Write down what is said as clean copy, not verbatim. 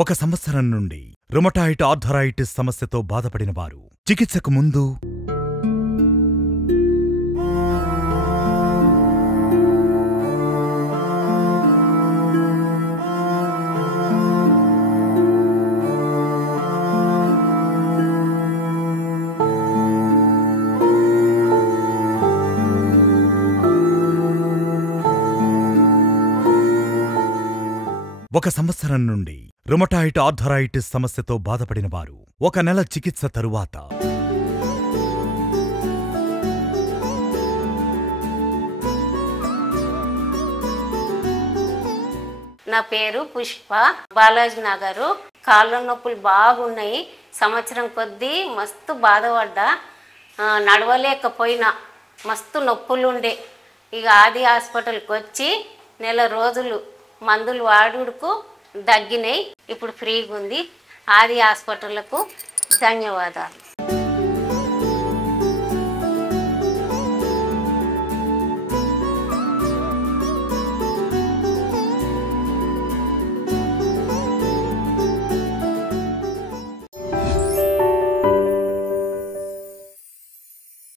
1 సంవత్సరం నుండి rheumatoid arthritis సమస్యతో బాధపడిన వారు చికిత్సకు ముందు ఒక సంవత్సరం నుండి రుమటాయిడ్ ఆర్థరైటిస్ సమస్యతో బాధపడిన వారు 1 నెల చికిత్స తరువాత నా పేరు పుష్ప, బాలాజీ నగరు. కాళ్ళ నొప్పులు బాగున్నాయి. సంవత్సరం కొద్దీ మస్తు బాధపడ్డా, నడవలేకపోయినా, మస్తు నొప్పులుండే. ఇక ఆది హాస్పిటల్కి వచ్చి నెల రోజులు మందులు వాడుకు తగ్గినాయి. ఇప్పుడు ఫ్రీగా ఉంది. ఆది హాస్పిటల్కు ధన్యవాదాలు.